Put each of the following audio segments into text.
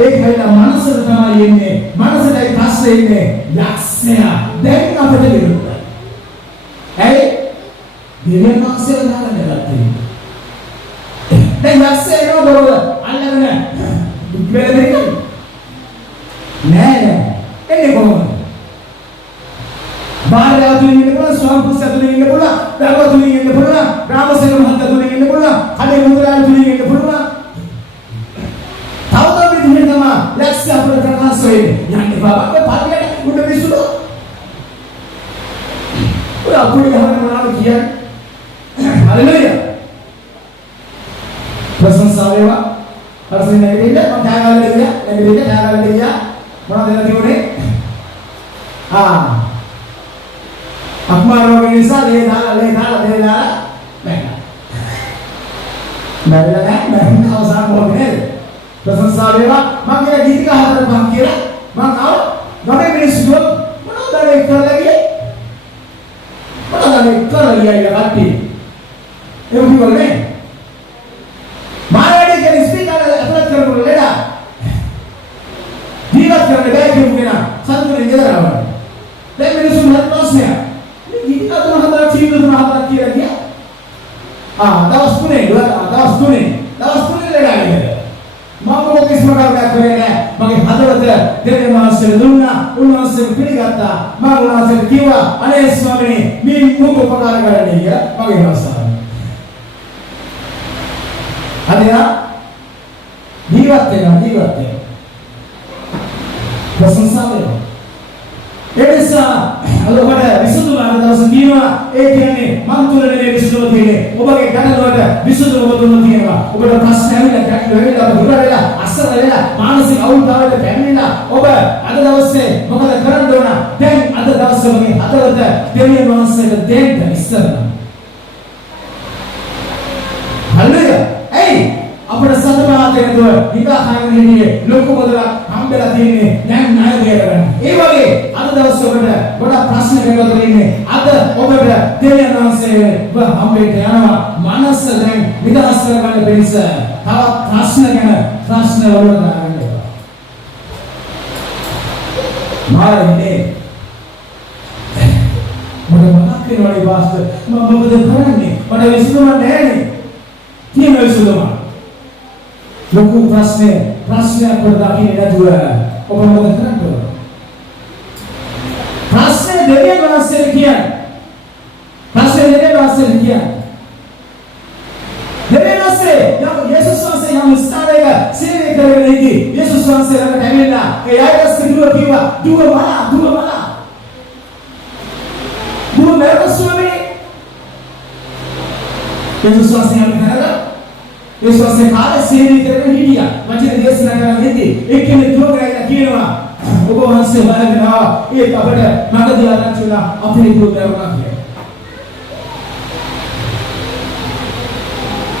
ඒකයිලා මනසට තමයි එන්නේ. මනසටයි ප්‍රශ්නේ ඉන්නේ. යක්ෂයා දැන් අපිට විරුද්ධයි. ඇයි? දෙවියන් වහන්සේලා දාලා නැගත්තේ. දැන් යක්ෂයා නෝ බරව අල්ලගෙන දුක්වැලේ නෑ. එන්නේ කොහොමද? බාහිර තුලින් ඉන්න පුළුවන්, ස්වාම පුරුෂයා තුලින් ඉන්න පුළුවන්, දරුවා තුලින් ඉන්න පුළුවන්, රාමසේන මහත්තයා තුලින් ඉන්න පුළුවන්, කඩේ මුදලාලි තුලින් ඉන්න පුළුවන්. තවද මේ දෙන්න තමයි යක්ෂයා අපිට ප්‍රකාශ වෙන්නේ. යන්නේ බබාගේ පාටියට උඩ විසුණු. ඔය අපුඩේ ගහන මොනවද කියන්නේ? හරියද? ප්‍රශංසා වේවා. හරියට නැගිටින්න මම ත්‍යාගාලේ ගියා. නැගිටින්න ත්‍යාගාලේ ගියා. මොනවද දෙන්න තියුනේ? අක්මාරෝගේ නිසා ලේ දාලා මැරෙලා නැහැ අවසන් මොකද ප්‍රශංසා වේවා මම කියන ගීතික හතර පහ කියලා මම ආව ගමේ මිනිස්සු මොනවද කරලා ගියේ කට්ටි ඒ වගේ මාරේ කියන ස්පීකර් අපලත් කරපු ලේඩා ජීවත් කරන්න බෑ කියුණා සතුටෙන් ගෙදරවන්න දැන් මිනිස්සු මට ප්‍රශ්නයක් ගීතික තුන හතර කියලා ගියා දවස් තුනේ ලේඩා ගියා මම මොකද ඉස්මකරලා කරන්නේ මගේ හදවත දෙවියන් වහන්සේ දුන්නා උන්වහන්සේ පිළිගත්තා මම උන්වහන්සේට කිව්වා අනේ ස්වාමීනි මේ මොකක් උපකාර කරන්නේ කියලා මගේ අවස්ථාව හරියා ජීවත් වෙනවා ප්‍රශංසා වෙනවා එනිසා ඔබට විසඳුම දවස් දිනවා ඒ කියන්නේ මන් තුල නෙමෙයි විසඳුම තියෙන්නේ ඔබගේ ගැටලුවට විසඳුම ඔබ තුල තියෙනවා ඔබට ප්‍රශ්න ඇවිල්ලා ගැටලු ඇවිල්ලා ඔබ දුර වෙලා අසර වෙලා මානසික අවුල්තාවයට පැමිණිලා ඔබ අද දවසේ මොකද කරන්න ඕන දැන් අද දවසේ මගේ හදවත දෙවියන් වහන්සේට දෙන්න ඉස්සරහ හල්ලුයා එයි අපේ සතමාතේ දුව නිදාහාගෙන ඉන්නේ ලොකු මොදලා හම්බෙලා තියෙන්නේ දැන් ණය දෙන්න. ඒ වගේ අද දවසේ ඔබට ගොඩක් ප්‍රශ්න කරලා ඉන්නේ. අද ඔබට දෙවියන් වහන්සේ හම්බෙට යනවා. මනස දැන් නිදහස් කරගන්න බැරිස. තවත් ප්‍රශ්න ගැන ප්‍රශ්න වලට දාන්න. මාරන්නේ මොකද කරන්නේ වාස්ත මම මොකද කරන්නේ මට විසඳුම නැහැ තියෙන විසඳුම ලොකු ප්‍රශ්නයක් කරදාකිනේ නැතුව ඔබ මොකද කරන්නේ ප්‍රශ්නේ දෙවියන් වහන්සේට කියන්නේ දෙවියන් වහන්සේ යේසුස් වහන්සේ යම් ස්ථානයක සේවය කරගෙන ඉති යේසුස් වහන්සේ ළඟට ඇවිල්ලා ඒ අයස් කිව්වා දුව ස්වාමී යේසුස් වහන්සේ යේසුස් වහන්සේ කාලේ සේවය කරගෙන හිටියා වචන දේශනා කරන්නේ එක්කෙනෙක් දුවගෙන කියනවා ඔබ වහන්සේ බලගෙන ආවා ඒක අපිට මගදී ආරංචි වුණා අපේ දුව දරුණා කියලා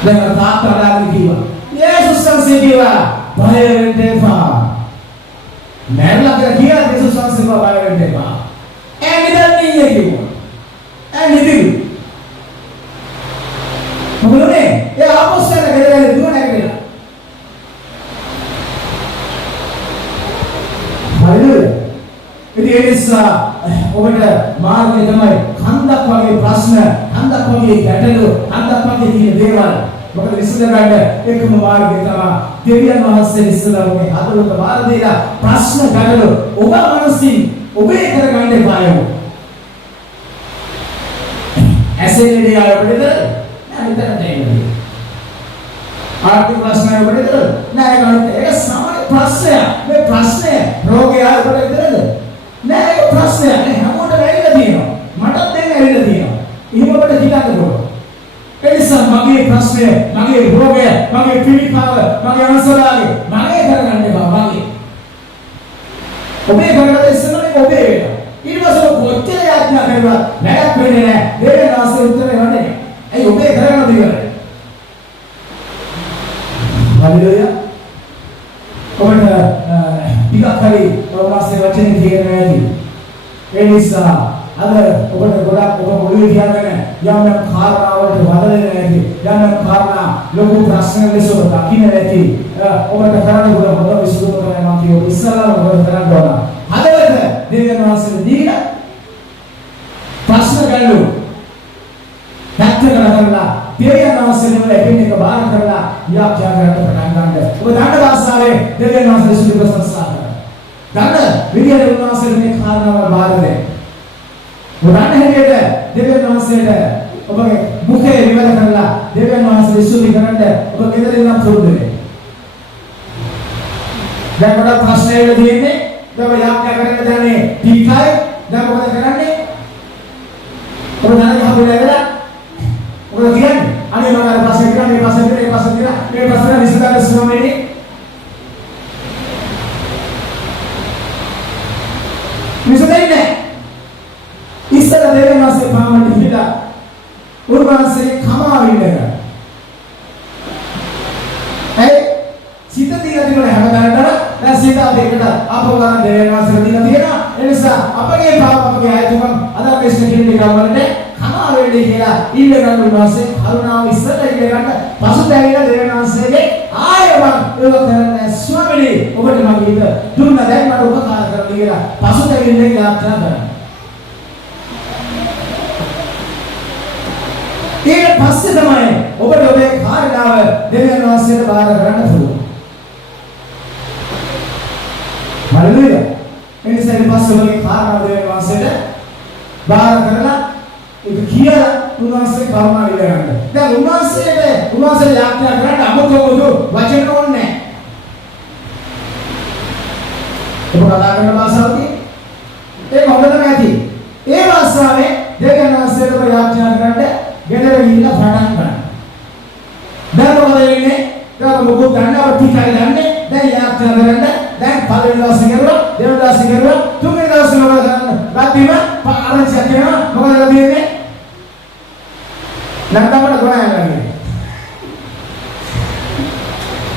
දැන් තාත්තලාගේ කිව්වා යේසුස් වහන්සේ කිව්වා බය වෙන්න එපා මැරලා කියලා යේසුස් වහන්සේ බය වෙන්න එපා එනිදන්නේ කිව්වා එනිදිරු මොකදනේ ඒ අපොස්තල ගෙදරේ දුව නැගිටලා හරිද ඉතින් ඒ නිසා ඔබට මාර්ගය තමයි කන්දක් වගේ ප්‍රශ්න කන්දක් වගේ ගැටලු කන්දක් වගේ තියෙන දේවල් මොකද විසඳගන්න එකම මාර්ගය තමයි දෙවියන් වහන්සේ ඉස්සලා ඔබේ හදවත වාර දීලා ප්‍රශ්න ගැටලු ඔබ මනසින් ඔබේ කරගන්න එපායෝ ඇසෙන්නේ ආයෝපෙද ආර්ථික ප්‍රශ්නය ඔබට නෑ ඒක සාමාන්‍ය ප්‍රශ්නයක් මේ ප්‍රශ්නය රෝගය ඔබට විතරද නෑ ඒක ප්‍රශ්නයක් නේ හැමෝටම ඇවිල්ලා තියෙනවා මටත් දැන් ඇවිල්ලා තියෙනවා එහෙම ඔබට හිතන්න පුළුවන් ඒ නිසා මගේ ප්‍රශ්නය මගේ රෝගය මගේ පිළිකාව මගේ අනසලාගේ මගේ කරගන්න එපා මගේ ඔබේ කරගන්න ඉස්සෙල්ලා ඔබේ වෙනවා ඊට පස්සේ කොච්චර යාඥා කරුවා නැයක් වෙන්නේ නෑ දෙවියන් ආශ්‍රය උත්තරේ වන්නේ ඒ ඔබේ කරගන්න දෙයක් හරියද ඔබට ටිකක් හරි ප්‍රවාසයේ වචනේ තේරෙන්නේ නැති ඒ නිසා අද ඔබට ගොඩක් ඔබ ඔළුවේ තියාගෙන යම් කාරණාවලට වදලන්නේ නැති යම් කාරණා ලොකු ප්‍රශ්න ලෙස ඔබ දකින්න නැති ඔබට කරන්න පුළුවන් හොඳ විසඳුමක් දෙවියන් වහන්සේ විසුද්ධි ප්‍රශංසා කරනවා. ගන්න විදියට උන්වහන්සේ මේ කාරණාව බාරදේ. උදාන හැටියට දෙවියන් වහන්සේට ඔබගේ මුඛය විවර කරලා දෙවියන් වහන්සේ විසුද්ධි කරන්න ඔබ ගෙදර ඉන්න පුරුදු වෙන්න. දැන් ගොඩක් ප්‍රශ්න එන්න තියෙන්නේ. දැන් යාඥා කරන්න දැනේ ටීකයි. දැන් මොකද කරන්නේ? ඔබ දැනගන්න හම්බුනේ ඔබ කියන්නේ අනේ මම අර ප්‍රශ්න කරා මේ ප්‍රශ්න විසඳන්න ස්වාමීනි. විසඳන්නේ ඉස්සර දෙවියන් වහන්සේ පාමට හිලා උන්වහන්සේ කමාවින්නක සිත දීලා තිබුණා හැමදාම දැන් සිත දෙකට අපවරන් දෙවියන් වහන්සේ දීලා තියෙනවා. ඒ නිසා අපගේ පාප අපගේ ආයතන අද ප්‍රශ්න කෙරෙන්නේ ගමනට කමා වෙන්නේ කියලා ඊළඟ උන්වහන්සේ කරුණාව ඉස්සර ඉගෙන ගන්න පසුතැවිලා දෙවියන් වහන්සේගේ ආයම ඒක කරන්නේ ස්වාමීනි ඔබට මම ඉත දුන්න දැන් මට උපකාර කරන්න කියලා පසුතැවිල්ලෙන් යාත්‍රා කරනවා. ඊට පස්සේ තමයි ඔබට ඔබේ කාර්යාව දෙවියන් වහන්සේට බාර ගන්න පුළුවන්. හරිද? එනිසා ඊට පස්සේ ඔබේ කාර්යාව දෙවියන් වහන්සේට බාර කරලා ඒක කියලා උන්වහන්සේ කරුණා විල ගන්න. දැන් උන්වහන්සේ යාත්‍රා කරන්න අමුතුවුදු වචන ඕනේ නැහැ. ඔබ කතා කරන භාෂාව තියෙන්නේ ඒක හොඳටම ඇති. ඒ භාෂාවේ දෙවියන් වහන්සේට ඔබ යාත්‍රා කරන්න ගෙදර ගිහිල්ලා පටන් ගන්න. දැන් මොකද වෙන්නේ? දැන් මොකද ගන්නව ටිකයි ගන්නේ. දැන් යාත්‍රා කරන්න දැන් පළවෙනි දවසේ කරුවා, දෙවෙනි දවසේ කරුවා, තුන්වෙනි දවසේ මොකද කරන්නේ? රාත්‍රීම ආරංචියක් කරනවා. මොකද වෙන්නේ? නන්දමඩ ගොඩ යනවා.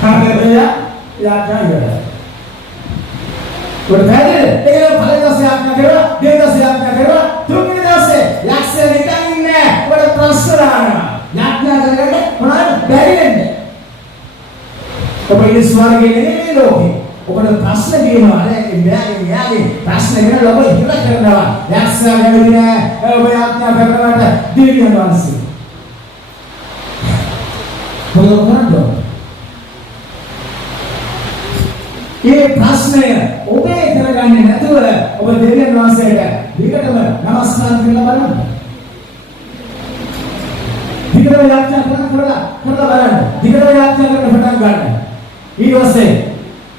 හරිද? යාත්‍රා ඉවරයි. පළවෙනි දවසේ යාත්‍රා කරුවා, දෙවෙනි දවසේ යාත්‍රා කරුවා, තුන්වෙනි දවසේ යක්ෂය නිකන් ඉන්නේ. ඔබට ප්‍රශ්න දානවා. යාත්‍රා කරගෙන මොනවද බැරි වෙන්නේ? ඔබ ඉන්නේ ස්වර්ගයේ නෙමෙයි ලෝකේ. ඔබට ප්‍රශ්න කියනවා. අර මෙයාගේ ප්‍රශ්න කරලා ඔබ ඉවර කරනවා. යක්ෂය ගැවිලි නෑ. ඔබ යාත්‍රා කරනකොට දෙවියන් වහන්සේ. මොකද කරන්නේ? ඒ ප්‍රශ්නය ඔබේ කරගන්නේ නැතුව ඔබ දෙවියන් වහන්සේට විකටම නමස්කාර කරලා බලන්න. විකටම යාත්‍රා කරලා බලන්න. විකටම යාත්‍රා කරන්න පටන් ගන්න. ඊට පස්සේ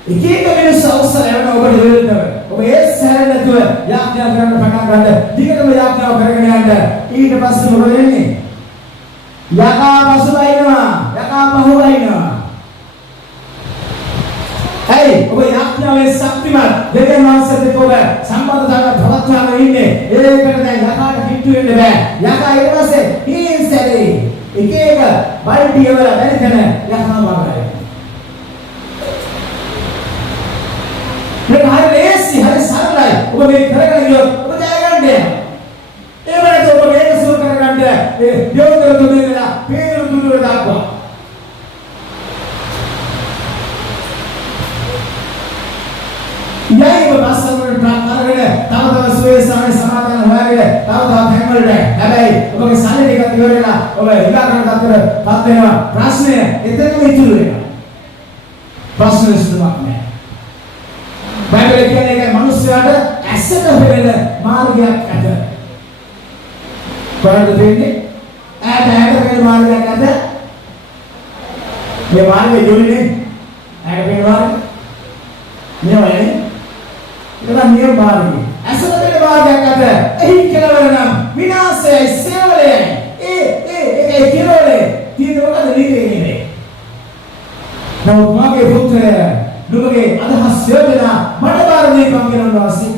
එක එක මිනිස්සු අවසර යන ඔබට දෙවියන්ව ඔබ ඒ සැරේ නැතුව යාත්‍රා කරන්න පටන් ගන්න. විකටම යාත්‍රාව කරගෙන යන්න. ඊට පස්සේ මොකද වෙන්නේ? යකා පසුබයිනවා. යකා පහුබයිනවා. Hey, ඔබ යාඥාවේ ශක්තිමත් දෙවියන් වහන්සේට ඔබ සම්බන්ධතාවය පවත්වාගෙන ඉන්නේ. ඒකට දැන් යකාට කිට්ටු වෙන්න බෑ. යකා ඊට පස්සේ හීන්සැලේ එක එක බල්ටිය වල වැඩිකන යකා වගේ. මේක හරි ලේසි, හරි සරලයි. ඔබ මේ කරගෙන ගියොත් ඔබ ජය ගන්න යනවා. ඒ වෙලට ඔබ මේක සුරු කරගන්න ඒ දෙවතර තුනේලා පේන තුනට දාපුවා. යයි ඔබ බස්සවල ට්‍රක් අරගෙන තව සුවේසාවේ සමාදාන හොයාගෙන තව හැමවලට හැබැයි ඔබගේ සල්ලි ටිකක් ඉවරලා ඔබ ඉලාකරන තත්ත්වයටපත් වෙනවා. ප්‍රශ්නය එතනම ඉතුරු වෙනවා. ප්‍රශ්න විසඳුමක් නැහැ. බයිබලයේ කියන්නේ ඒක මිනිස්යාට ඇසට පෙරෙන මාර්ගයක් ඇත. කොහොමද දෙන්නේ? ඈත පෙරෙන මාර්ගයක් ඇත. මේ මාර්ගය යොන්නේ ඈත පෙරෙන මාර්ගය. නියමයි. ඒක නියම මාර්ගය. ඇසට පෙරෙන මාර්ගයක් ඇත. එහි කෙලවර නම් විනාශයයි සේවලයයි. ඒ කෙලවරේ තියෙන මොකද නිදෙන්නේ? නමුත් මාගේ පුත්‍රයා නුඹගේ අදහස් යෝජනා මට බාර දීපන් කියලා වාසිය.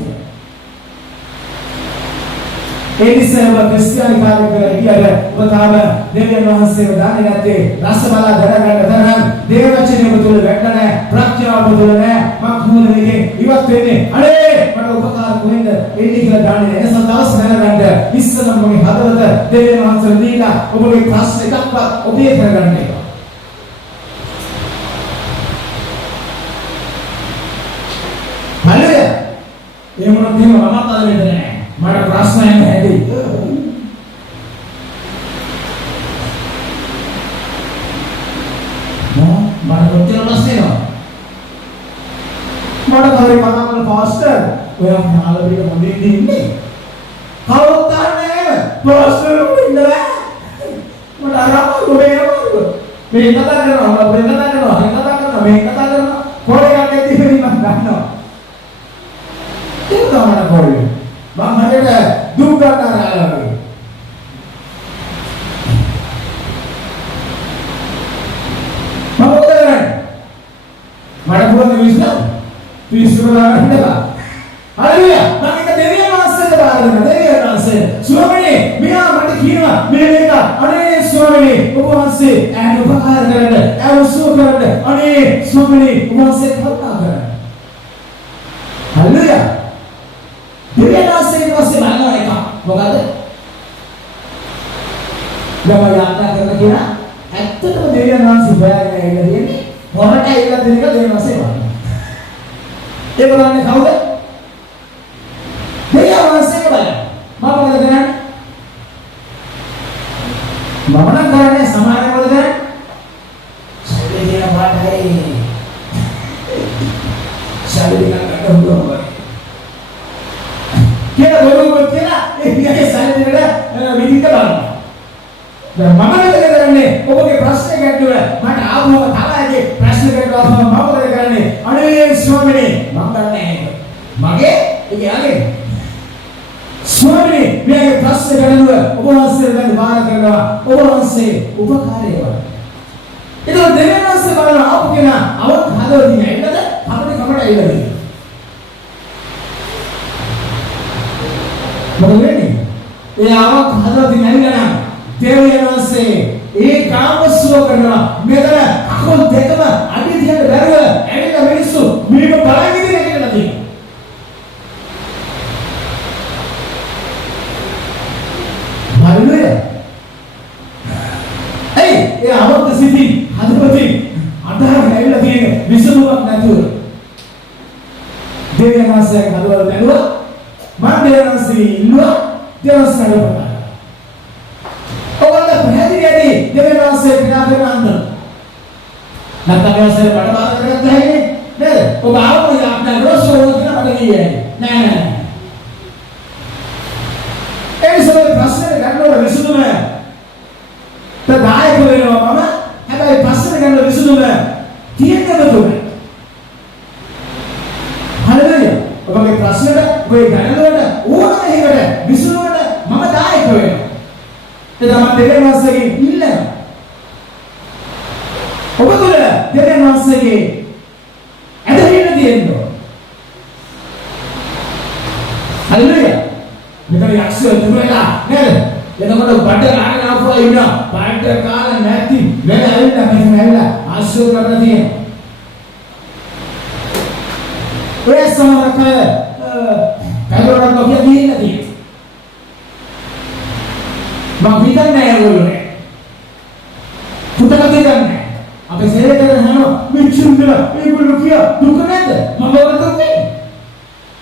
ඒ නිසා ඔබ ක්‍රිස්තියානි කාර්යකර හිටියට ඔබ තාම දෙවියන් වහන්සේව දන්නේ නැත්තේ රස බලා දැනගන්න තරම් දේව වචනේ ඔබ තුළ වැටෙන්නේ නැහැ. ප්‍රඥාව ඔබ තුළ නැහැ. මම කොහොමද මේකේ ඉවත් වෙන්නේ? අනේ මට උපකාර කොහෙන්ද එන්නේ කියලා දන්නේ නැහැ. එසම දවස් දැනගන්න ඉස්සෙල්ලාම මගේ හදවත දෙවියන් වහන්සේට දීලා ඔබගේ ප්‍රශ්න එකක්වත් ඔබේ කරගන්න එක. හරිද? ඒ මොනවද එහෙම මමත් අද වෙන්නේ නැහැ. මට ප්‍රශ්නයක් ඇති. මට කොච්චර ප්‍රශ්න එනවා? මට කවුරු මම පාස්ටර් ඔයා නාලබිල මොඳින් ඉන්නේ කවුරුත් නැහැ පාස්ටර් ඉන්නවා මට අරම ගොඩේ මේ කතා කරනවා මේ කතා කරනවා මේ කතා කරනවා මේ කතා කරනවා කොහේ යන්නේ ඉතින් මම ගන්නවා ඒක තමයි කොහේ මම හරියට දුක් ගන්නවා වගේ මට පුළුවන් විශ්වාස පිස්සුවලා හිටලා හරිය මම එක දෙවියන් වහන්සේට බාර දෙන්න දෙවියන් වහන්සේ ස්වාමීනි මෙයා මට කියනවා මේක අනේ ස්වාමීනි ඔබ වහන්සේ ඇයි උපකාර කරන්න ඇයි උසුව කරන්න අනේ ස්වාමීනි ඔබ වහන්සේ කල්පනා කරන්න හරිය දෙවියන් වහන්සේ ඊපස්සේ බලනවා එක මොකද යම යාත්‍රා කරන කෙනා ඇත්තටම දෙවියන් වහන්සේ හොයාගෙන ඉන්න දෙන්නේ මොකට ඇවිල්ලා දෙන එක දෙවියන් වහන්සේ බලනවා ඒ බලන්නේ කවුද? දෙවියන් වහන්සේ බලනවා. මම මොකද කරන්නේ? මම නම් කරන්නේ සමානව මොකද කරන්නේ? ශරීරය පාටයි. ශරීරය කඩනවා. කියලා බොරුව කියලා ඒ පියාගේ ශරීරයට විදිහට බලනවා. දැන් මම මොකද කරන්නේ? ඔබගේ ප්‍රශ්න ගැටුව මට ආවම තාලාගේ ප්‍රශ්න ගැටුව මම මොකද කරන්නේ? අනේ ස්වාමීනි මම දන්නේ මගේ ඉතියාගේ ස්වාමීනි මේ ප්‍රශ්න ගැටුව ඔබ වහන්සේ දැන් බාර කරනවා ඔබ වහන්සේ උපකාරය වඩ. ඒක දෙවියන් වහන්සේ බලන ආපු කෙනා අවත් හදවතින් ඇවිල්ලාද අපිට කමට ඇවිල්ලාද? මොකද වෙන්නේ? ඒ අවත් හදවතින් ඇවිල්ලා නම් දෙවියන් වහන්සේ ඒ කාමසුව කරනවා මෙතන අකුල් දෙකම අඩි දිහාට බැරව ඇවිල්ලා මිනිස්සු මේක බලන් ඉඳින කියලා තියෙනවා. හරිද? ඒ අවුත් සිටි හදවතින් අඳහර ඇවිල්ලා තියෙන විසඳුමක් නැතුව දෙවියන් වහන්සේ හදවත නැතුව මම දෙවියන් වහන්සේ ඉන්නවා දෙවියන් වහන්සේ ඔයාලා පැහැදිලි ඇති දෙවියන් වහන්සේ පිනා කරන අන්දම නැත්නම් වහන්සේ බඩ බාර කරගත්ත හැන්නේ නේද? ඔබ ආවොත් අපේ රෝසෝ කියලා මට කියන්නේ නෑ ඒ සමේ ප්‍රශ්නේ ගන්නකොට විසඳුම තදායක වෙනවා මම හැබැයි ප්‍රශ්නේ ගන්න විසඳුම තියෙන්නේ බතුනේ හරිද? ඔබගේ ප්‍රශ්නෙට ඔය ගණනවලට ඕනම එකකට විසඳුමට මම දායක වෙනවා එතන දෙවියන් වහන්සේගේ ඉල්ලන ඔබ තුළ දෙවියන් වහන්සේගේ ඇදහිල්ල තියෙනවා හරිද? මෙතන යක්ෂය තුනලා නේද? එතකොට බඩ ගන්න ආපුවා ඉන්න බඩ කාලා නැති වෙන ඇවිල්ලා මෙහෙම ඇවිල්ලා ආශ්‍රය කරලා තියෙනවා. ඔය සමහරක කවුරුත් ඔබ කියන්නේ තියෙනවා. මම හිතන්නේ ඒගොල්ලෝ පුතක දෙන්නේ අපේ සේවය කරන හැම මිච්චුන්දල ඒගොල්ලෝ කිය දුක නැද්ද මම වරතුනේ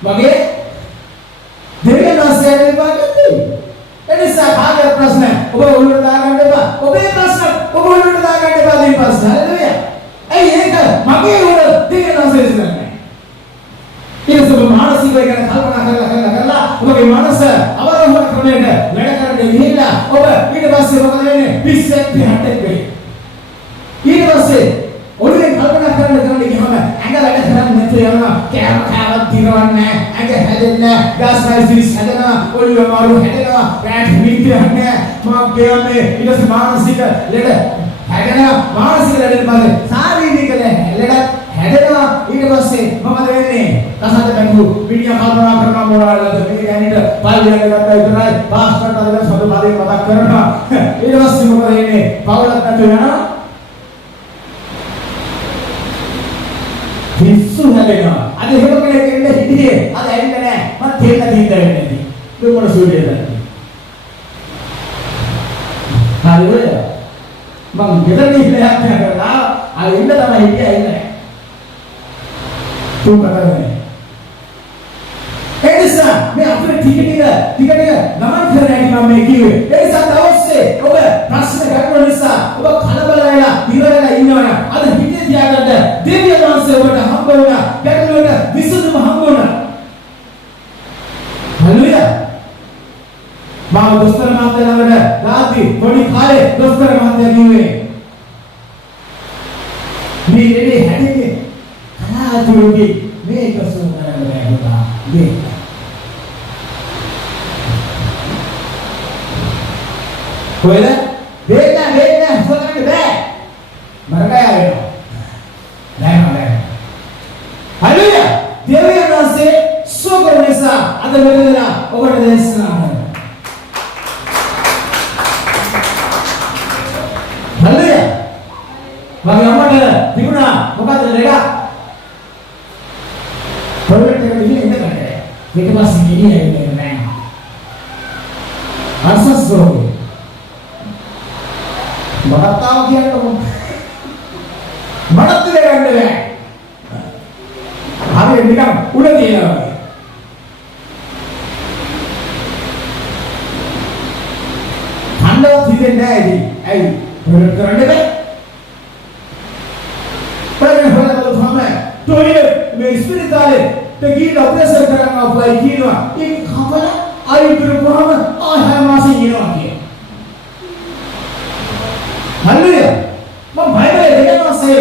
වගේ දෙවියන් වහන්සේ දෙපාගත්තේ එනිසා භාගය ප්‍රශ්න ඔබ ඔළුවට දාගන්න එපා ඔබේ ප්‍රශ්න ඔබ ඔළුවට දාගන්න එපා දෙවි ප්‍රශ්න හරිද? ඇයි ඒක මගේ උඩ දෙවියන් වහන්සේ ඉස්සරහනේ ඊට ඔබ මානසිකව ගැන කල්පනා කරලා ඔබගේ මනස අවරෝහණ ක්‍රමයට වැඩ කරන්න ගිහිල්ලා ඔබ ඊට පස්සේ මොකද වෙන්නේ? පිස්සෙක් පිටට වෙයි. ඊට පස්සේ ඔළුවේ කල්පනා කරන්න ගියාම ඇඟ වැඩ කරන්නේ නැතුව යනවා. කෑමක් දිරවන්නේ ඇඟ හැදෙන්නේ ගාස්යිසිස් හැදෙනවා ඔළුව මාරු හැදෙනවා රැට් මිත්‍යන්නේ මම කියන්නේ ඊට පස්සේ මානසික ලෙඩ හැදෙනවා මානසික ලෙඩ පස්සේ ශාරීරික ලෙඩ හැදෙනවා ඊට පස්සේ මොකද වෙන්නේ? කසාද බැංකු විද්‍යා කල්පනා කරනවා මොනවාද මේ ගැනීමට පල්ලියට ගත්තා විතරයි පාස්පෝර්ට් අරගෙන සතු පාදේ මතක් කරනවා ඊට පස්සේ මොකද වෙන්නේ? පවුලක් නැතුව යනවා පිස්සු හැදෙනවා. අද එහෙම කෙනෙක් ඉන්න හිටියේ අද ඇවිල්ලා නැහැ. මම තේන්න තීන්ද වෙන්නේ නැති. ඒක මොන සුවේද? හරිද? මම ගෙදර ඉන්න කරලා අර ඉන්න තමයි හිටියේ ඉන්නේ. තුන් කරන්නේ. ඒ නිසා මේ අපේ ටික ගමන් කරන්නේ මම මේ කිව්වේ. ඒ නිසා තවස්සේ ඔබ ප්‍රශ්න ගන්න නිසා ඔබ කලබල වෙලා ඉවරලා ඉන්නවනම් අද හිතේ තියාගන්න දෙවියන් වහන්සේ ඔබට හම්බ වෙනා ගැටලුවට දොස්තර මහත්තයා ළඟට රාත්‍රි පොඩි කාලේ දොස්තර මහත්තයා කිව්වේ මේ දෙන්නේ හැදෙන්නේ කලාතුරකින් මේක සෝනරන බෑගුණා මේ කොහෙද වේදනා සෝනරන්න බෑ මරකය වෙනවා නෑ හල්ලුයා දෙවියන් වහන්සේ සෝකරනසා අද වෙලෙලා ඔබට දේශනා කරනවා හල්ලුයා මගේ අම්මට තිබුණා මොකද ලෙඩ පොළොවට ගිහින් ඉඳගන්න ඊට පස්සේ ගිහින් ඇවිල්ලා නෑ අසස් රෝගේ මහතාව කියන්නේ මනත් දෙන්න බෑ හරි නිකන් උඩ තියනවා හන්දවත් හිතෙන්නේ නෑ ඉතින් ඇයි පොළොවට කරන්නේ බෑ මේ ස්පිරිතාලේ තකීල ඔපරේෂන් කරනවා අප්ලයි කියනවා ඒක කපල ආයෙ කරපුවාම ආයෙ මාසෙ ඉනවා කියන. හල්ලුයා මම බයිබලයේ දෙකමාසේ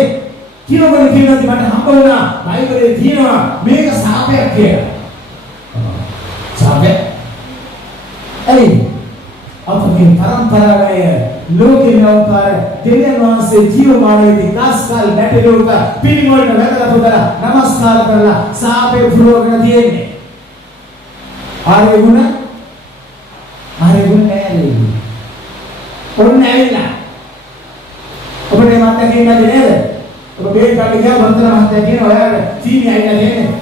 කිනෝගෙන කියනදි මට හම්බ වුණා බයිබලයේ තියෙනවා මේක සාපයක් කියලා. සාපේ එයි අපේ පරම්පරාවේ ලෝකේ නෞකාර දෙවියන් වහන්සේ ජීවමානයේ කාස්කල් නැටලුක පිළිමොල්ට වැදලා පුදලා නමස්කාර කරලා සාපේ පුරවගෙන තියෙන්නේ ආරේ ගුණ නෑනේ ඔන්න ඇවිල්ලා ඔබට මතක තියෙනවද නේද ඔබ බේත් ගන්න ගියා වන්දන මහත්තයා කියන ඔයාලට සීනි ඇවිල්ලා තියෙන්නේ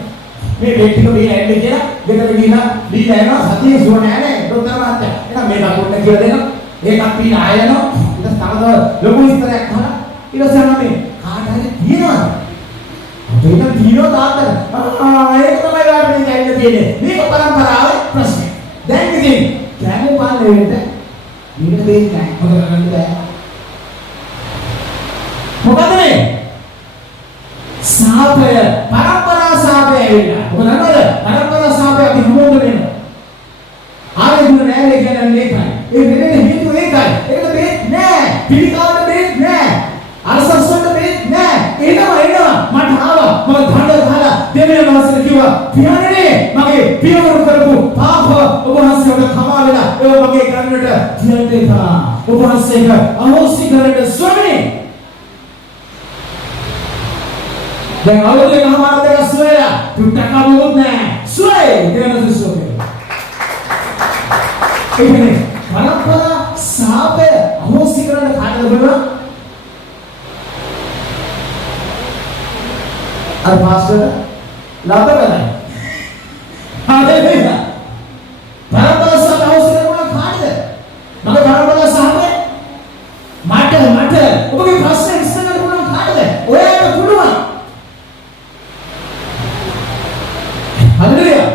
මේ බේත් ටික මේ ඇවිල්ලා කියලා දෙකට ගිහිනා දීලා යනවා සතියේ සුව නෑනේ ડોක්ටර් මහත්තයා එහෙනම් මේක පොඩ්ඩක් කියලා දෙන්න ඒකක් පිට ආයනවා ඊට තවද ලොකු විස්තරයක් අහලා ඊට පස්සේ මේ කාට හරි තියෙනවද අපිට තියෙනවා තාත්තට ඒක තමයි ගාඩනේ දැන්න තියෙන්නේ මේක පරම්පරාවේ ප්‍රශ්නේ දැන් ඉතින් කැමෝ පාලේ වෙන්න මේක දෙන්නේ නැහැ මොකද කරන්න බෑ මොකද මේ සාපය පරම්පරා සාපය ඇවිල්ලා මොකද නේද පරම්පරා සාපය අපි හමුවුන වෙනවා ආයෙත් නෑ කියන්නේ ඒකයි ඒ වෙන්නේ හේතුව ඒකයි ඒකට බේත් නෑ පිළිකාවට බේත් නෑ අරසස්සට බේත් නෑ එනවා මට ආවා මම ධඬ ගහලා දෙවියන් වහන්සේට කිව්වා පියාණනේ මගේ පියවරු කරපු පාප ඔබ වහන්සේට කමා වෙලා ඒ මගේ කන්නට කියන්න එපා ඔබ වහන්සේට අහෝසි කරන්න ස්වාමී දැන් අවුරුදු කමාර දෙක සුවේලා තුට්ටක් අමුත් නෑ සුවේ දෙවියන් සුවේ ඒකනේ පරම්පරා සාපය අහෝසි කරන්න කාටද බලන්න අර පාස්ටර් ලාභකරයි ආදේවිලා පරම්පරා සාපය අහෝසි කරන්න කාටද මගේ පරම්පරා සාපය මට ඔබගේ ප්‍රශ්නේ ඉස්සරහට පුළුවන් කාටද ඔයාලට පුළුවන් හල්ලුයා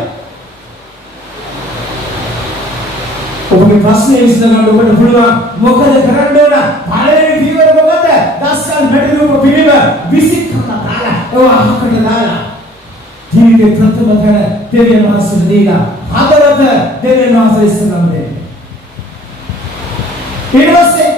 ඔබගේ ප්‍රශ්නේ විසඳගන්න ඔබට පුළුවන් මොකද කරන්න ඕන පළවෙනි පියවර මොකද දස්කල් මෙඩලුක පිළිව විසිකම දාලා ඔය අහකට දාලා ජීවිතේ ප්‍රථම තැන දෙවියන් වහන්සේට දීලා හදවත දෙවියන් වහන්සේ ඉස්සරහට දෙන්න ඊට පස්සේ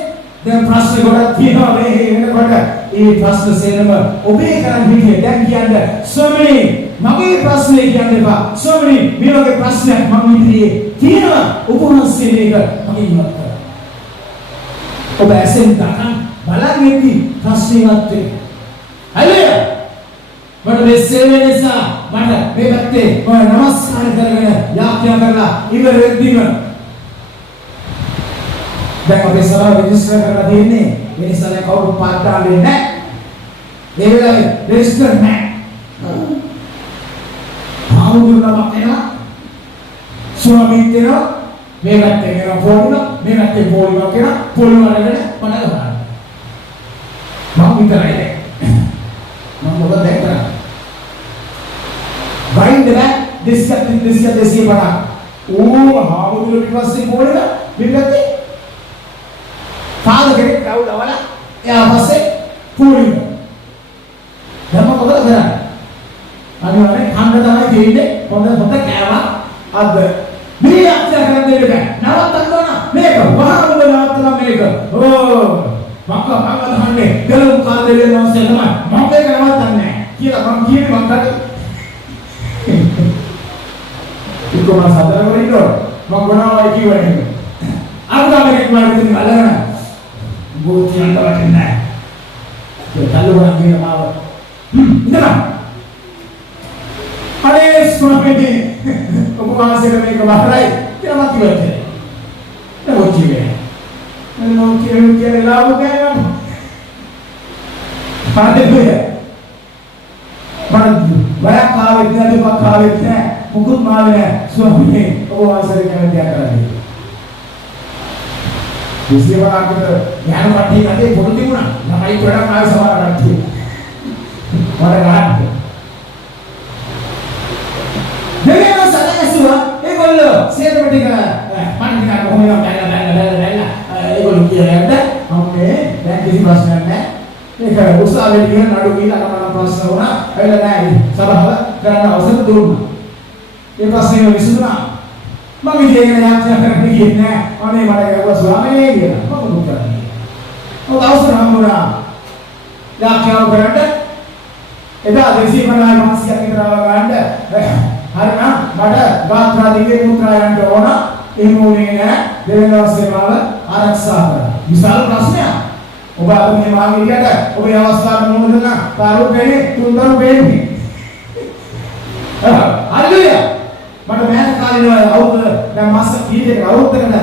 දැන් ප්‍රශ්න ගොඩක් තියෙනවා මේ වෙනකොට ඒ ප්‍රශ්න සේරම ඔබේ කරන් හිටියේ දැන් කියන්නේ ස්වාමීනි මගේ ප්‍රශ්නේ කියන්න එපා ස්වාමීනි මේ වගේ ප්‍රශ්නයක් මම ඉදිරියේ තියෙනවා උපවාසයේ මේක මගේ ඉවත් කරා ඔබ ඇසෙන් දකන් බලන් ඉති ප්‍රශ්නේවත් හල්ලුයා මට මේ සේවය නිසා මට මේ පැත්තේ මම නමස්කාර කරගෙන යාඥා කරලා ඉවර වෙද්දිම දැන් අපේ සභාව රෙජිස්ටර් කරලා තියෙන්නේ ඒ නිසා දැන් කවුරු පාත් ගන්නේ නැහැ ඒ වෙලාවේ රෙජිස්ටර් නැහැ ආමුදුනම එනවා ස්වාමීන් දෙනවා මේ පැත්තේ කෙනා පොඩුන මේ පැත්තේ පොඩුන කෙනා පොඩුන වලට පණ ගන්නවා මම විතරයි මම මොකද දැන් කරන්නේ වයින් දෙලා ඩිස්කස් දෙසිය බණා ආමුදුන ඊපස්සේ පොඩුන මේ පැත්තේ පාද කෙනෙක් කවුදවල එයා පස්සේ පොඩුන දැන් මොකද කරන්නේ අනිවාර්යෙන් කන්න තමයි දෙන්නේ හොඳ කෑවා අද මේ අත්‍ය කරන් දෙන්න බෑ නවත්තන්න ඕන මේක වහාම නාත්තලා මේක මම අහන්නේ ගලු කාලේ වෙනවසේ තමයි මම මේක නවත්තන්නේ කියලා මම කියන්නේ මම ඉක්කොම සාදර වෙන්න මම ගොනාවයි කියවන්නේ අරගමනේ මාර්ගෙන් අල්ලගෙන බෝතියන් තවන්නේ නැහැ ඒ තල්ලුණා කියන මාව ඉඳලා අනේ ස්වාමීනි ඔබ වහන්සේට මේක වහරයි කියලා මම කිව්වා ඒක කිව්වේ නෝ කියන්නේ ලාභ ගන්න පාදේ මම වරක් ආවෙත් නැහැ දුකක් ආවෙත් නැහැ මුකුත් මාවේ නැහැ ස්වාමීනි ඔබ වහන්සේට කැමති කරන්නේ විශ්වවරකට ඥාන වටේ නැතේ පොඩි තිබුණා ළමයි වැඩක් ආව සමහරකට වර ගන්න දෙවියන් සදකසුවා ඒගොල්ලෝ සේතම ටික පන්තික කොහොමද බැලලා ඒගොල්ලෝ කියන්නේ අපේ දැන් කිසි ප්‍රශ්නයක් නැහැ ඒක උසාවියේ ගිහින් නඩු ගිහලා අරමන ප්‍රශ්න වුණා ඇවිල්ලා නැහැ සභාව කරන්න අවසර දුන්නා ඒ ප්‍රශ්නේ විසඳුණා මම ඉතින් යාත්‍රා කරන්න ගියේ නෑ අනේ මට ගියා ස්වාමී කියලා මම දුක් කරන්නේ ඔය අවසර හම්බුණා යාත්‍රාව කරන්න එදා දෙසි මනයි මාසියක් විතරව ගන්න හරිනම් මට ගාත්‍රා දිගේ මුත්‍රා යන්න ඕන එහෙම උනේ නෑ දෙවෙනි මාව ආරක්ෂා කරා විශාල ප්‍රශ්නයක් ඔබ අද මේ මාගිරියට ඔබේ අවස්ථාවට මොනවද නම් තාරුකේ තුන්දරු වෙන්නේ හරිද මට මෑත කාලේ අවුරුද්ද දැන් මාස කීයකට අවුරුද්දකට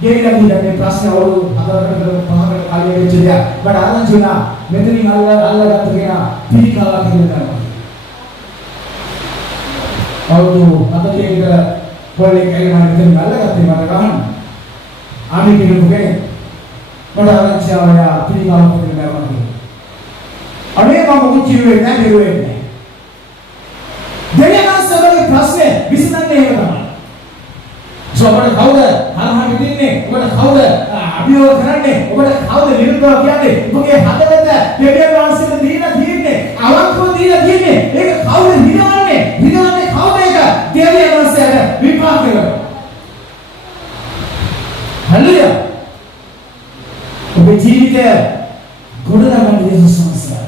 ගෙවිලා ගිහින් මේ ප්‍රශ්න අවුරුදු 4කට 5කට කාලේ වෙච්ච දෙයක් මට ආරංචි වුණා මෙතනින් අල්ලගත්ත කෙනා පිළිකාවක් කියලා අවුරුදු 7කට විතර පොලේ කැලේ මම මෙතනින් අල්ලගත්තේ මට ගහන්න ආමි කෙනෙකු කෙනෙක් මට ආරංචි ආවා පිළිකාවක් කියලා අනේ මම මුචිවේ නැහැ නෙවෙයි දෙවියන්සේගේ ප්‍රශ්නේ විසඳන්නේ එහෙම තමයි. ඔබට කවුද හරහා දෙන්නේ? ඔබට කවුද අභියෝග කරන්නේ? ඔබට කවුද විරුද්ධව කියන්නේ? ඔබගේ හදවත දෙවියන් වහන්සේට දීලා තියෙන්නේ. අවංකව දීලා තියෙන්නේ. ඒක කවුද හිතවන්නේ? හිතවන්නේ කවුද ඒක? දෙවියන් වහන්සේට විපාක කරනවා. හල්ලුයා. ඔබේ ජීවිතය ගොඩනගන්න යේසුස් වහන්සේ.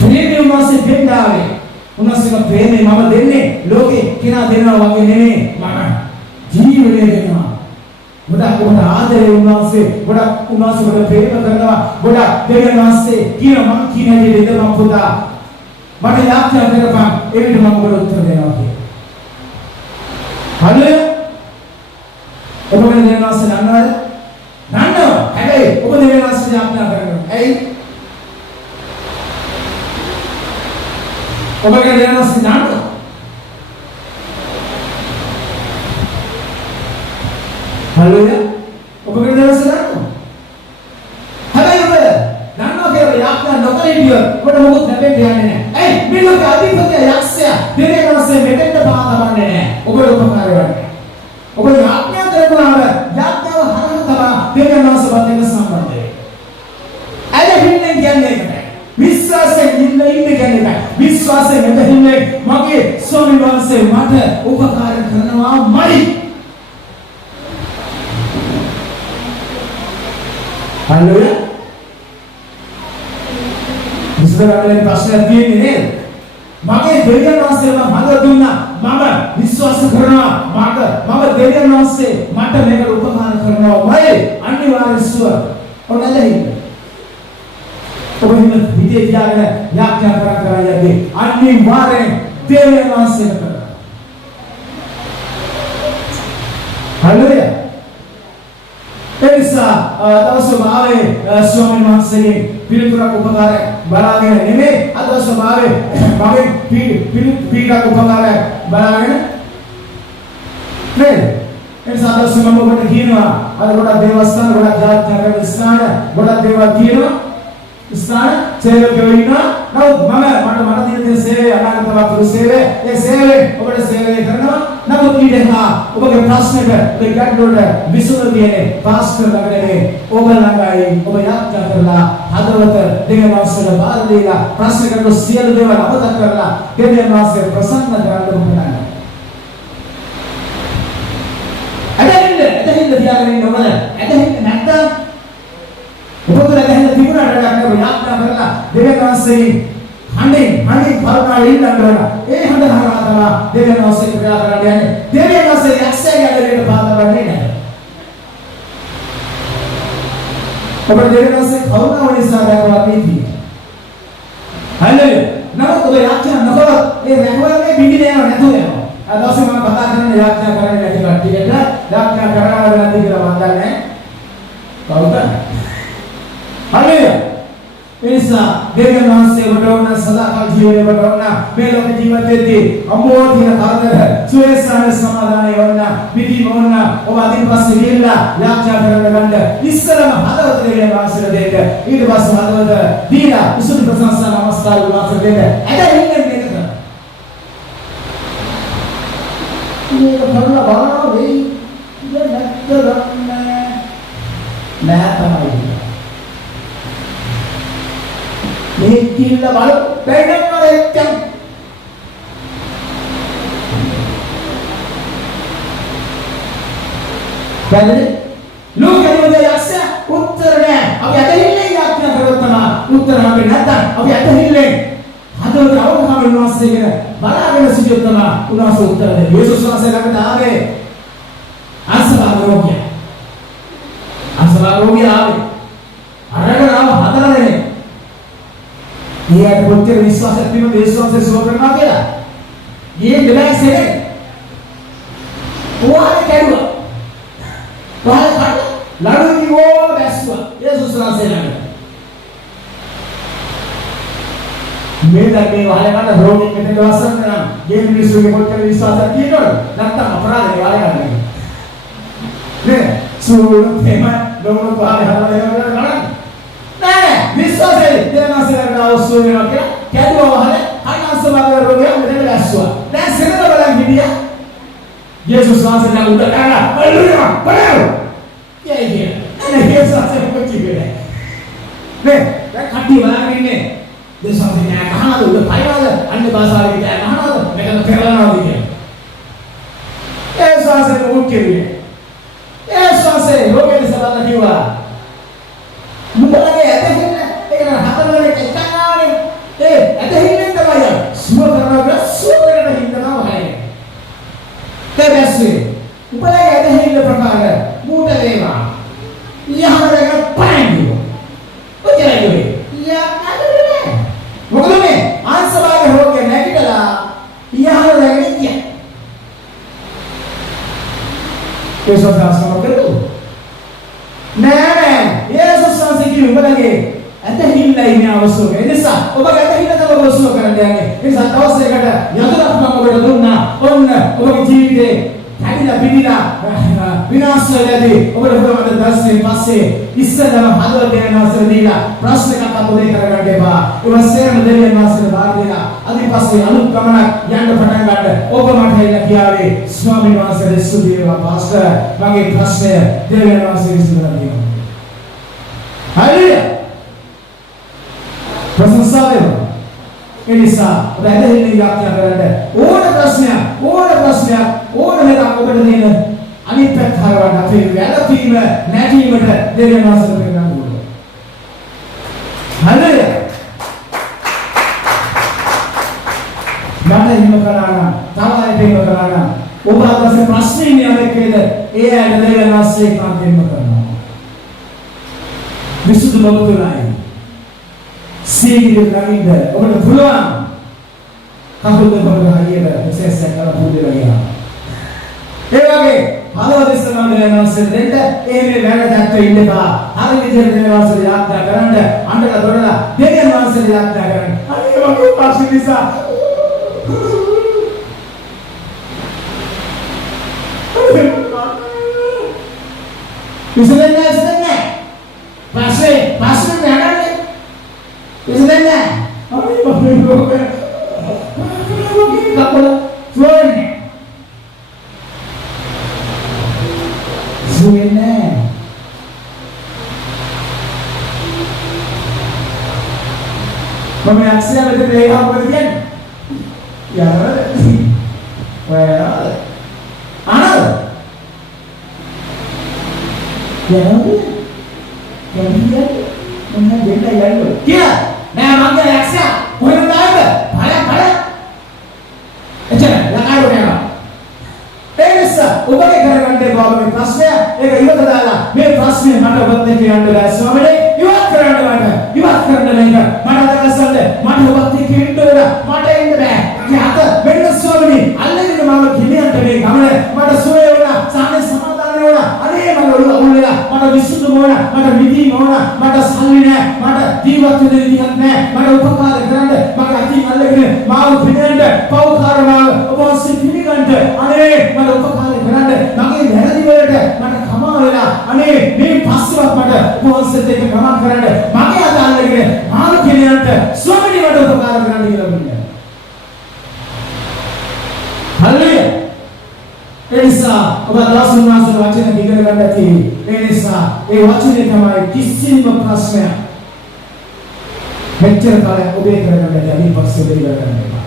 දෙවියන් වහන්සේ දෙන්නාවේ උනස්සක ප්‍රේමේ මම දෙන්නේ ලෝකේ කෙනා දෙනවා වගේ නෙමෙයි මම ජීවිතේ දෙනවා ගොඩක් ඔබට ආදරේ උන්වහන්සේ ගොඩක් උන්වහන්සේ ඔබට ප්‍රේම කරනවා ගොඩක් දෙවියන් වහන්සේ කියන මං කියන දේ දෙන්න මම පුතා මට යාත්‍රා කරපන් ඒ විදිහ මම ඔබට උත්තර දෙනවා කියලා හරිද ඔබ වෙන දෙවියන් වහන්සේ දන්නවද දන්නවා හැබැයි ඔබ දෙවියන් වහන්සේ යාත්‍රා කරනවා ඇයි ඔබගේ දෙනස් නාන හලුය ඔබගේ දෙනස් නාන හැබැයි ඔබ දන්නවා කියලා යාත්‍රා නොකර හිටියොත් ඔබට මොකුත් ලැබෙන්නේ නැහැ ඇයි මේ ලෝක අධිපති යක්ෂයා දෙවියන්වහන්සේ මෙතෙන්ට පාතවන්නේ නැහැ ඔබට උපකාර වෙන්නේ ඔබ යාත්‍රා කරනවා යාත්‍රාව හරහා තමයි දෙවියන්වහන්සේවත් එක්ක සම්බන්ධ වෙන්නේ අද හින්නේ කියන්නේ ඒකයි විශ්වාසයෙන් ඉන්න කියන්නේ විශ්වාසයෙන් ඉන්නේ මගේ ස්වාමීන් වහන්සේ මට උපකාර කරනවාමයි හලුයා විශ්වාසයෙන් ප්‍රශ්නයක් තියෙන්නේ නේද මගේ දෙවියන් වහන්සේ මම දුන්නා මම විශ්වාස කරනවා මම දෙවියන් වහන්සේ මට මේකට උපකාර කරනවාමයි අනිවාර්ය සුව ඔන්නලයි ඔබ හිතේ තියාගෙන යාත්‍රා කරන්නේ අනිවාර්යෙන් දෙවියන් වහන්සේට කරා. හලුයා. එනිසා දවසමාවේ ස්වාමීන් වහන්සේගේ පිළිතුරක් උපකාරය බලාගෙන නෙමෙයි අදවසමාවේ මගේ පිළිතුරක් උපකාරය බලාගෙන නේ එනිසා දවසම ඔබට කියනවා අද ගොඩක් දේවස්ථාන ගොඩක් යාත්‍රා ස්ථාන ගොඩක් දේවල් කියනවා ස්ථාන සේවක වෙනවා නමුත් මට තියෙන සේවය අනාගතවත් සේවය ඒ සේවය ඔබට සේවය කරනවා නමුත් ඊටහා ඔබගේ ප්‍රශ්නෙට ඔබේ ගැටලුවට විසඳුම දෙන්නේ පාස්ටර් ළඟනේ ඔබ ළඟයි ඔබ යාත්‍රා කරලා හදවත දෙවියන් වහන්සේට බාර දීලා ප්‍රශ්නකට සියලු දේවල් අමතක කරලා දෙවියන් වහන්සේ ප්‍රසන්න කරන්න උපකාරයි. අදින්න තියාගෙන ඉන්න ඕනද? ඇදහිල්ල නැත්තම් ඔබතුල ඇදහිල්ල තිබුණාට වැඩක් නෑ. යාත්‍රා කරලා දෙවියන් වහන්සේගේ හඬින් කරුණාවෙන් ඉල්ලන්න ඕන. ඒ හඬ හරහා තමයි දෙවියන් වහන්සේ ක්‍රියා කරන්න යන්නේ. දෙවියන් වහන්සේ යක්ෂයාගේ ඇදහිල්ලට පාදවන්නේ නැහැ. ඔබට දෙවියන් වහන්සේ කරුණාව නිසා දැකලා තියෙන්නේ. හල්ලෙලුයා. නමුත් ඔබ යාත්‍රා නොකරොත් ඒ රැකවලේ බින්දින යනවා නැතුව යනවා. අදවසේ මම කතා කරන්නේ යාත්‍රා කරන්නේ නැති කට්ටියට යාත්‍රා කරනවද නැති කියලා මම දන්නේ නැහැ. කවුද? හල්ලෙලුයා. එනිසා දෙවියන් වහන්සේ වඩවන සදාකාල ජීවනයේ වඩවන මේ ලෝක ජීවිතයේදී අමෝහ තියෙන කරදර සුවේසාන සමාදානය වන්න පිටි මොන්න ඔබ අදින් පස්සේ ගිහිල්ලා යාත්‍රා කරන්න ගන්න ඉස්සරම හදවත දෙවියන් වහන්සේට දෙන්න ඊට පස්සේ හදවත දීලා විසුද්ධි ප්‍රශංසා නමස්කාර විවාස දෙන්න ඇදහිල්ලෙන් මේක කරන්න. මේක කරලා බලනවා වෙයි ඉතින් නැත්නම් තමයි මේ කිල්ල බල බැලුම් වල එක්කම් බැලුනේ ලෝකෙ වල යක්ෂ උත්තර නෑ අපි ඇදහිල්ලේ යාත්‍රා කරොත් තමයි උත්තර හම්බෙන්නේ නැත්නම් අපි ඇදහිල්ලේ හදවත අවබෝධ වෙනවාසේගෙන බලාගෙන සිටියොත් තමයි උන්වහන්සේ උත්තර දෙන්නේ. යේසුස් වහන්සේ ළඟට ආවේ අසභාව රෝගිය ආවේ අරගෙන ආව හතර දෙනෙක්. ඊට කොච්චර විශ්වාසයක් තිබුණද විශ්වාසය සුව කරනවා කියලා. ඊයේ දෙලැස්සේ ඔයාලා කැඩුවා. ඔයාලා කඩ ලඩු දිවෝ දැස්සුවා. යේසුස් වහන්සේ ළඟ. මේ දැක්කේ වහලකට රෝගියෙක් මෙතන වසන් කරනවා. ගේ මිනිස්සුගේ කොච්චර විශ්වාසයක් තියෙනවද? නැත්තම් අපරාධේ වාලේ කරන්නේ. නේ සූරු තේම ලෝණ පාරේ හදලා නෑ විශ්වාසයෙන් දෙවනාසලට අවශ්‍ය වෙනවා කියලා කැඩුවා වහලේ අනාසමාගේ රෝගියා මෙතන දැස්සුවා. දැන් සෙනඟ බලන් හිටියා. යේසුස් වහන්සේ උඩ දාලා හල්ලුවා බලන්න. යයි නේ යේසුස් වහන්සේ කොච්චිනේ. නේ දැන් කට්ටිය බලන් ඉන්නේ. දෙසාවේ නෑ කහනද උඩ පයවද අන්න භාෂාවේ නෑ කහනද මේක පෙරලනවාද කියන්නේ. යේසුස් වහන්සේ උත්කේරියේ. යේසුස් වහන්සේ රෝගියා දිහා කිව්වා. මුලගේ ඇදහිල්ල ඒක හතරවල එකක් ආවනේ. ඒ ඇදහිල්ලෙන් තමයි සුව කරනවා සුව කරන හින්දා වහන්නේ. තේබැස්සේ උපලගේ ඇදහිල්ල ප්‍රකාර මූට වේවා. යහරක පයින්නවා. ඔච්චරයි. මොකද මේ ආංශභාග රෝගේ නැගිටලා යහරගෙන ඉන්නේ. ඒ සෝදාස්කම කරුවා. නෑ යේසුස් වහන්සේ කිව්ව උඹලගේ ඇදහිල්ල ඉන්නේ අවශ්‍යක. ඒ නිසා ඔබගේ ඇදහිල්ල තමයි අවශ්‍ය කරන්නේ. ඒ නිසා දවසේකට යතුරක් මම ඔබට දුන්නා. ඔන්න ඔබගේ ජීවිතේ කැඩිලා පිටිලා විනාශ වෙලාදී ඔබට හොරවට දැස්සේ පස්සේ ඉස්සරම හදවත දෙනවාසර දීලා ප්‍රශ්න කතා පොදේ කරගන්න එපා. ඉවසේම දෙවියන් වහන්සේට බාර දෙලා අදින් පස්සේ අලුත් ගමනක් යන්න පටන් ගන්න. ඔබ මට එන්න කියාවේ ස්වාමීන් වහන්සේට ස්තුති වේවා පාස්ටර්. මගේ ප්‍රශ්නය දෙවියන් වහන්සේ විසඳලා දෙනවා. හරියට ප්‍රශංසා වේවා. ඒ නිසා ඔබ ඇදහිල්ලෙන් යාත්‍රා කරන්න ඕන ප්‍රශ්නයක් ඕන එකක් ඔබට දෙන්න අනිත් පැත්ත හරවන්න අපේ වැළපීම නැතිවීමට දෙවියන් වහන්සේ කරන්න ඕනේ. හරියට මට හිම කරානම් තවයි දෙන්න කරානම් ඔබ අදසේ ප්‍රශ්නේ නියමකේද ඒ ඇයි දෙවියන් වහන්සේ කාන්තෙන්ම කරනවා. විසුද්ධි ලෝකතුලයි සීගිරි නගින්ද ඔබට පුළුවන් කවුරුද බලන්න හරියට විශේෂ කරලා පුදුලා ගියා. ඒ වගේ හදවත සමාදනවසෙන් දෙන්න මේ වැඩ දැක්කේ ඉන්නපා හරි විදිහට දෙනවසෙන් යාත්‍රා කරන්න අඬලා දොඩලා දෙවියන් වහන්සේ යාත්‍රා කරන්න. අනේ මගේ පාසි නිසා ඉස්සෙල්ලා පාසේ නෑනේ ඉස්සෙල්ලා අනේ මගේ රෝගේ කපල සුවන්නේ සුවන්නේ මම ඇක්සිඩන්ට් එකකට ඒක මොකද කියන්නේ යාර ඔය ආනන්ද යනවද? යන්නේ මොන දෙන්න යන්නේ? කියලා නෑ මගේ යක්ෂයා කොහෙන්ද ආවද? බලය එච්චර ලකාරෝ නේවා. ඒ නිසා ඔබගේ කරගන්න බාබගේ ප්‍රශ්නය ඒක ඉවත දාලා මේ ප්‍රශ්නේ මට ඔබත් එක්ක යන්න බෑ ස්වාමීනි. ඉවත් කරන්න මේක මට අදහසක් මට ඔබත් එක්ක ඉන්න ඕන මට ඉන්න බෑ. ඒ අත වෙන්න ස්වාමීනි අල්ලගෙන මම කිලියන්ට මේ ගමන මට සුවය වුණා සාමේ සමාදාන වුණා. අනේ මම ඔළුව වෙලා මට විසුද්ධ වුණා මට විදි වුණා මට සල්ලි නෑ මට ජීවත් වෙන්න විදිහක් නෑ මට උපකාර කරන්න මගේ අතින් අල්ලගෙන මාව පිළිගන්න පෞකාරමාව ඔබවහන්සේ පිළිගන්න අනේ මට උපකාර කරන්න මගේ වැරදි වලට මට කමා වෙලා අනේ මේ පස්සෙවත් මට ඔබවහන්සේත් එක්ක ගමන් කරන්න මගේ අත අල්ලගෙන මාව පිළිගන්න ස්වාමීනි මට උපකාර කරන්න කියලා බින්ද. හල්ලුයා. එනිසා ඔබ දාසුන් වහන්සේ වචන ඉගෙන ගන්න ඇති. එනිසා ඒ වචනේ තමයි කිසිම ප්‍රශ්නයක් මෙච්චර කාලයක් ඔබේ කරගන්න ඇති පස්සේ දෙවියන් කරන්නේ.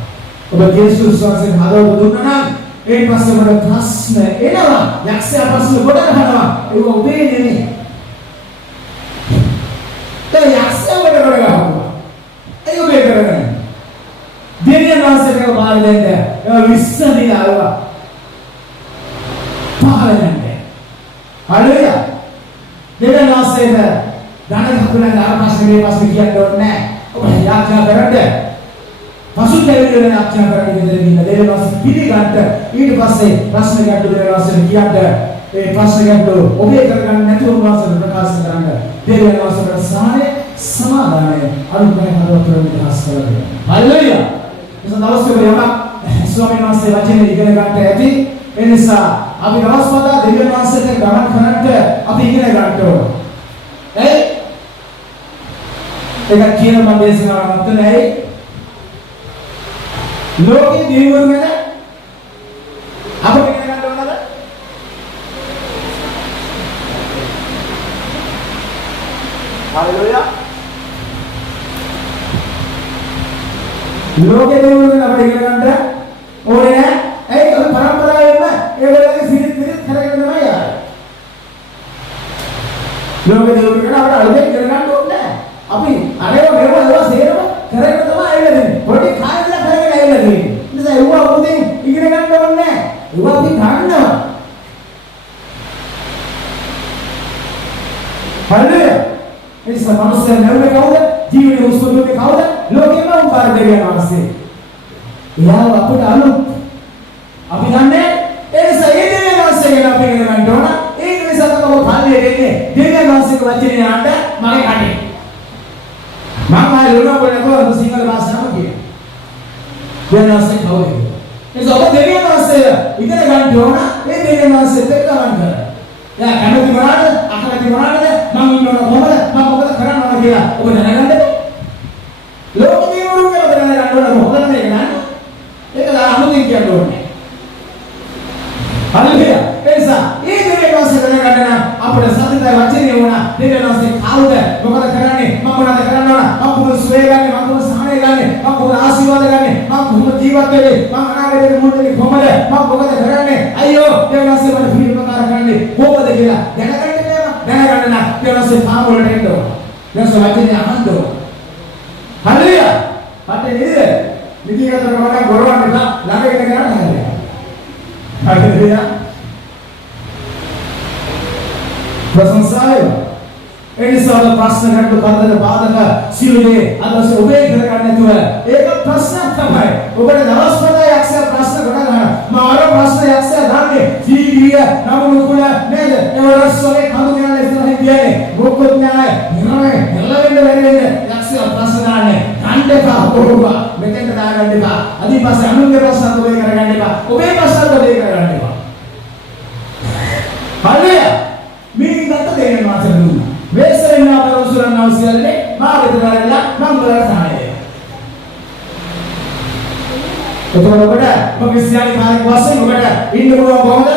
ඔබ යේසුස් වහන්සේ හදවත දුන්නා නම් ඒ පස්සේ මට ප්‍රශ්න එනවා. යක්ෂයා ප්‍රශ්න ගොඩ ගන්නවා. ඒක ඔබේ නෙමෙයි. ඒ යක්ෂයා ගොඩ ගන්නවා. ඒක ඔබේ කරගන්න. දෙවියන් වහන්සේට බාර දෙන්න. ඒ විශ්සදිලා ආවා. පාලනන්නේ. හalleluya. දෙවියන් වහන්සේට ධන හකුලන ආපස්සේ පස්සේ කියන්න ඕනේ නැහැ. ඔබ යාඥා කරන්න. පසුතැවිලි වෙන ආඥා කරන්න දෙන්න දෙවියන් වහන්සේ පිළිගන්න. ඊට පස්සේ ප්‍රශ්න ගැටළු දෙවියන් වහන්සේ කියන්න. ඒ ප්‍රශ්න ගැටළු ඔබේ කරගන්න නැතුව වහන්සේ ප්‍රකාශ කරන්න. දෙවියන් වහන්සේට සාහනේ සමාදානය අනුග්‍රහ හදවතට විකාශ කරන්න. හalleluya. එතන දවසේ යමක් ස්වාමීන් වහන්සේ වචනේ ඉගෙන ගන්නට ඇති. ඒ නිසා අපි දවස්වල දෙවියන් වහන්සේට ගමන් කරන්නට අපි ඉගෙන ගන්න ඕන. ඒක කියන මම දේශනාවක් නැහැ. ලෝකේ දියුණුව ගැන අපි ඉගෙන ගන්න ඕනද? හalleluya. ලෝකේ දියුණුව ගැන අපි ඉගෙන ගන්න ඕනේ නැහැ. ඒක පරම්පරාවෙම ඒ වෙලාවේ සිරිත් කරගෙන තමයි ආවේ. ලෝකේ දියුණුව ගැන අපිට අලුතෙන් ඉගෙන ගන්න ඕනේ නැහැ. අපි අරේව මේවා සේරම කරගෙන තමයි ආවෙන්නේ. පොඩි කායලා කරගෙන ආවෙන්නේ. නිසා ඒවා උදේ ඉගෙන ගන්න ඕනේ නැහැ. ඒවා අපි ගන්නවා. හරිද? එනිසා මනුස්සයා නැවුනේ කවුද? ජීවිතේ උස්පතුනේ කවුද? ලෝකෙම උපාර දෙවියන් වහන්සේ. එයා අපට අලුත්. අපි දන්නේ ඒ නිසා ඒ දෙවියන් වහන්සේ ගැන අපි ඉගෙන ගන්න ඕන. ඒක නිසා තමයි පාලනේ දෙන්නේ. දෙවියන් වහන්සේගේ වචනේ ආන්න මගේ කටේ. මම ආයෙ ලුණු පොඩේකෝ සිංහල භාෂාවම කියනවා. දෙවියන් වහන්සේ කවුද? ඒ ඔබ දෙවියන් වහන්සේ ඉගෙන ගන්න ඕන. ඒ දෙවියන් වහන්සේත් එක්ක ගමන් කරන්න. යා කැමති මොනවාද? අකමැති මොනවාද? මම ඉන්නවද කොහොමද? මම මොකද කරන්න ඕන කියලා ඔබ දැනගන්නද? ලෝක දියුණුව ගැන දැනගන්න ඕන මොකද මේක නේද? ඒක අමුතුවෙන් කියන්න ඕනේ. හalleluya. එනිසා ඒ දෙවියන් වහන්සේ දැනගන්න අපේ සතිතය වචනේ වුණා. දෙවියන් වහන්සේ කවුද? මොකද කරන්නේ? මම මොනවද කරන්න ඕන? මම කොහොමද සුවය ගන්නෙ? මම කොහොමද සහනය ගන්නෙ? මම කොහොමද ආශිර්වාද ගන්නෙ? මම කොහොමද ජීවත් වෙන්නේ? මම අනාගතේ මොකද කොහොමද? මම මොකද කරන්නේ? අයියෝ දෙවියන් වහන්සේ මට පිළිපකාර කරන්නේ කොහොමද කියලා දැනගන්න නේද? දැනගන්න නම් දෙවියන් වහන්සේ පාම වලට එන්න ඕන. දෙවියන් වහන්සේ වචනේ අහන්න ඕන. හalleluya. අතේ නේද? නිදිගතර කමක් ගොරවන්න එපා. ළඟ ඉන්න කරන්න හරියට. හalleluya. ප්‍රශංසාය. එනිසා ප්‍රශ්න ගැටළු කරදර බාධක සියලුදේ අදවස ඔබේ කරගන්න නැතුව ඒක ප්‍රශ්නයක් තමයි. ඔබට දවස් පහක් යක්ෂය ප්‍රශ්න ගොඩ ගන්න. මාර ප්‍රශ්න යක්ෂය දාන්නේ ජීවිය නමුණු කුල නේද? ඒවලස්වලේ කඳු ගන්න ඉස්සරහින් තියන්නේ. මොකොත් නෑ. නිරමයි එළවෙන්න බැරි වෙන්නේ යක්ෂය ප්‍රශ්න දාන්නේ. කණ්ඩේපා ඔබවා මෙතෙන්ට දාගන්න එපා. අදිපස්සේ අනුන්ගේ ප්‍රශ්න ඔබේ කරගන්න එපා. ඔබේ ප්‍රශ්න ඔබේ කරගන්න එපා. හalleluya. මේ ගත්ත දෙවියන් වහන්සේ දුන්නා. වේසෙන්න අපර උසුරන් අවශ්‍යල්ලේ මා වෙදරලා මම බලලා සාහනේ. එතකොට ඔබට මගේ සියලු කාර්ය වශයෙන් ඔබට ඉන්න පුළුවන් කොහොමද?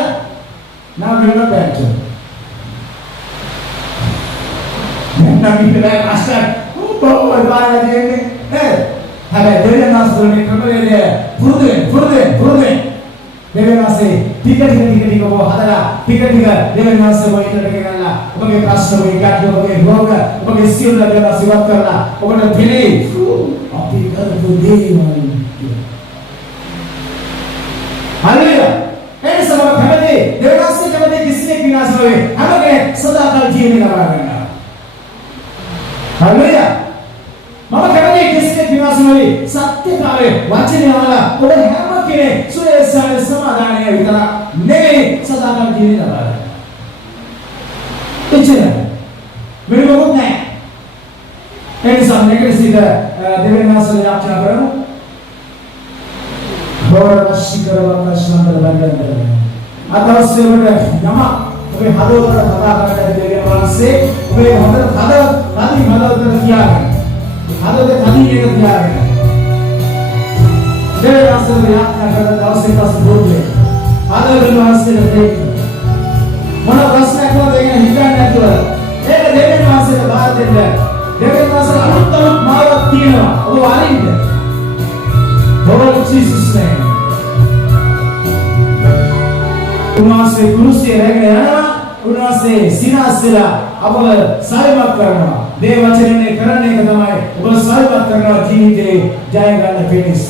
නම් වෙන බෑච්ච. නම් ඉතින් අස්තර බොහෝ බාරලා දෙන්නේ. හැබැයි දෙවියන් වහන්සේ මේ ක්‍රමවේදය පුරුදු වෙන්න. දෙවියන් වහන්සේ ටික ඔබ හදලා ටික දෙවියන් වහන්සේ ඔබ ඉන්නට ගන්නලා ඔබගේ ප්‍රශ්න ඔබගේ ගැටලු ඔබගේ රෝග ඔබගේ සියලු දේවල් සිවත් කරලා ඔබට දෙලේ අපි කරපු දේවල් හල්ලුයා ඒ සමග කැමති දෙවියන් වහන්සේ කැමති කිසිෙක් විනාශ නොවේ හැම කෙනෙක් සදාකාල ජීවිතය ලබා ගන්නවා හල්ලුයා මම කැමති කිසිෙක් විනාශ නොවේ සත්‍යතාවයේ වචනය වල ඔබ හැම කෙනෙක් සුවේසාර සමාදානය විතර නෙවෙයි සදාකාල ජීවිතය ලබා ගන්නවා එච්චරයි වෙන මොකුත් නැහැ ඒ නිසා මේක සිට දෙවියන් වහන්සේ යාඥා කරමු බෝරවස්සිකරවකස්වන්තර බඳන අතවස්සෙවට යම ඔබේ හදවතට කතා කරන්න දෙවියන් වහන්සේ ඔබේ හදවතට තදි හදවතට තියාගන්න හදවතට තදි එක තියාගන්න දෙවියන් වහන්සේ යාඥා කරන දවසේ පස්සේ බෝධිය හදවතට වහන්සේට දෙන්න මොන ප්‍රශ්නයක් වුණත් ඒක හිතන්නේ නැතුව ඒක දෙවියන් වහන්සේට බාර දෙන්න දෙවියන් වහන්සේ අනුත්තම මාර්ගයක් තියෙනවා ඔබ වරින්ද Lord Jesus name. උන්වහන්සේ කුරුසියේ රැගෙන යනවා. උන්වහන්සේ සිනාසෙලා අපව සායමත් කරනවා. දේ වචනේ කරන එක තමයි ඔබ සායමත් කරනවා ජීවිතේ ජය ගන්න පිණිස.